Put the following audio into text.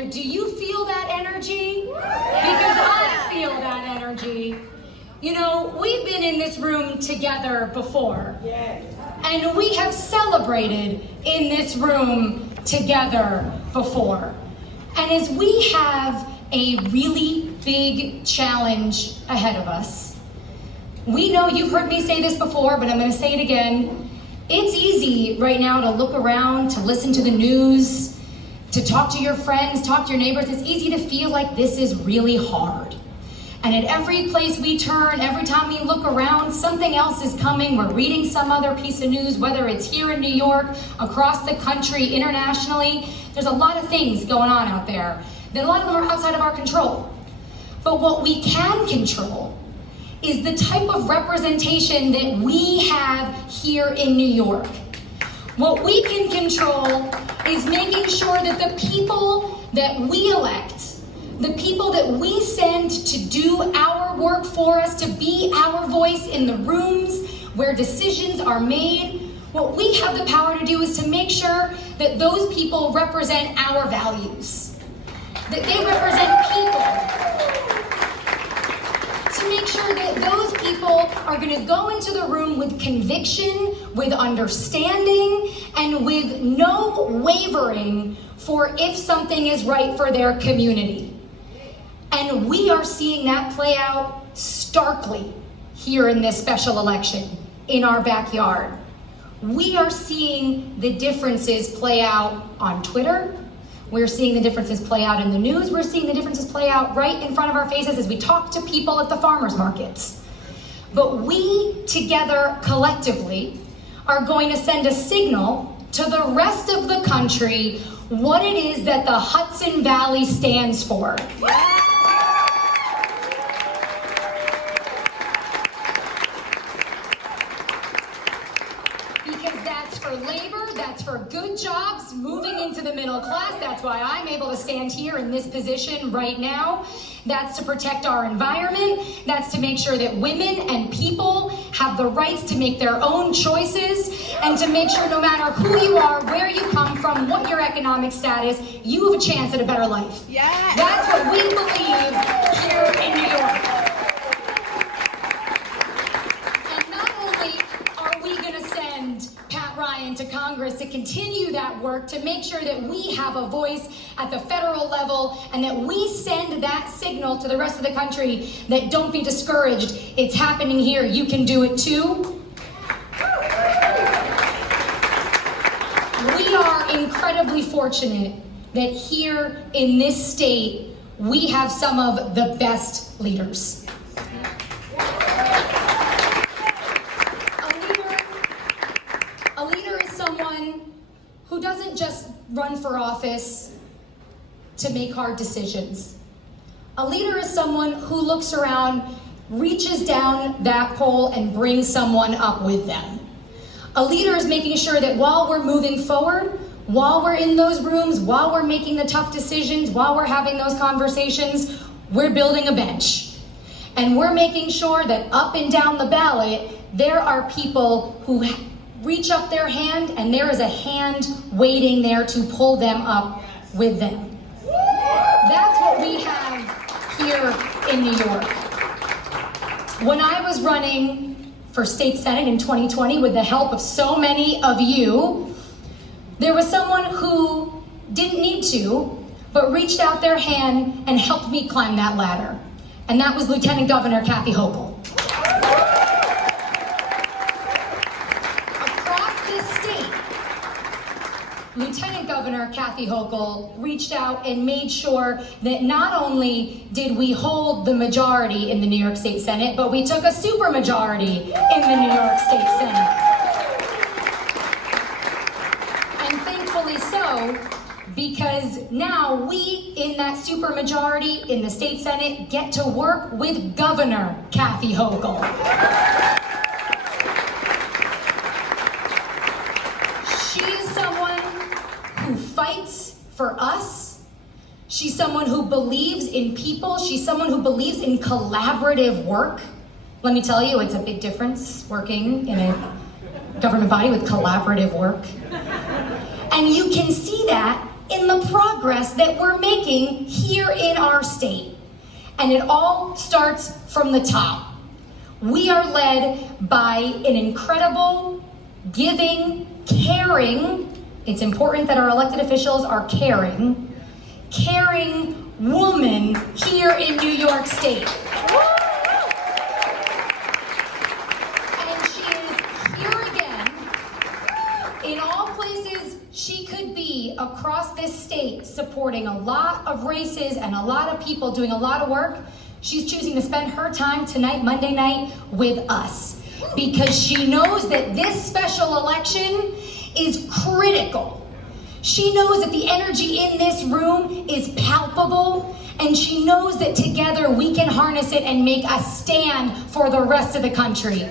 here, do you feel that energy? Because I feel that energy. You know, we've been in this room together before. And we have celebrated in this room together before. And as we have a really big challenge ahead of us, we know, you've heard me say this before, but I'm going to say it again. It's easy right now to look around, to listen to the news, to talk to your friends, talk to your neighbors. It's easy to feel like this is really hard. And at every place we turn, every time we look around, something else is coming. We're reading some other piece of news, whether it's here in New York, across the country, internationally. There's a lot of things going on out there. That a lot of them are outside of our control. But what we can control is the type of representation that we have here in New York. What we can control is making sure that the people that we elect, the people that we send to do our work for us, to be our voice in the rooms where decisions are made, what we have the power to do is to make sure that those people represent our values, that they represent people. To make sure that those people are going to go into the room with conviction, with understanding, and with no wavering for if something is right for their community. And we are seeing that play out starkly here in this special election, in our backyard. We are seeing the differences play out on Twitter. We're seeing the differences play out in the news. We're seeing the differences play out right in front of our faces as we talk to people at the farmers markets. But we together, collectively, are going to send a signal to the rest of the country what it is that the Hudson Valley stands for. Because that's for labor, that's for good jobs, moving into the middle class. That's why I'm able to stand here in this position right now. That's to protect our environment. That's to make sure that women and people have the rights to make their own choices, and to make sure no matter who you are, where you come from, what your economic status, you have a chance at a better life. Yeah. That's what we believe here in New York. And not only are we going to send Pat Ryan to Congress to continue that work, to make sure that we have a voice at the federal level, and that we send that signal to the rest of the country that don't be discouraged. It's happening here. You can do it too. We are incredibly fortunate that here in this state, we have some of the best leaders. A leader is someone who doesn't just run for office to make hard decisions. A leader is someone who looks around, reaches down that pole, and brings someone up with them. A leader is making sure that while we're moving forward, while we're in those rooms, while we're making the tough decisions, while we're having those conversations, we're building a bench. And we're making sure that up and down the ballot, there are people who reach up their hand, and there is a hand waiting there to pull them up with them. That's what we have here in New York. When I was running for state senate in 2020 with the help of so many of you, there was someone who didn't need to, but reached out their hand and helped me climb that ladder. And that was Lieutenant Governor Kathy Hochul. Across this state, Lieutenant Governor Kathy Hochul reached out and made sure that not only did we hold the majority in the New York State Senate, but we took a supermajority in the New York State Senate. And thankfully so, because now we, in that supermajority in the State Senate, get to work with Governor Kathy Hochul. She is someone who fights for us. She's someone who believes in people. She's someone who believes in collaborative work. Let me tell you, it's a big difference working in a government body with collaborative work. And you can see that in the progress that we're making here in our state. And it all starts from the top. We are led by an incredible, giving, caring, it's important that our elected officials are caring woman here in New York State. And she is here again, in all places she could be across this state, supporting a lot of races and a lot of people doing a lot of work. She's choosing to spend her time tonight, Monday night, with us, because she knows that this special election is critical. She knows that the energy in this room is palpable, and she knows that together we can harness it and make a stand for the rest of the country.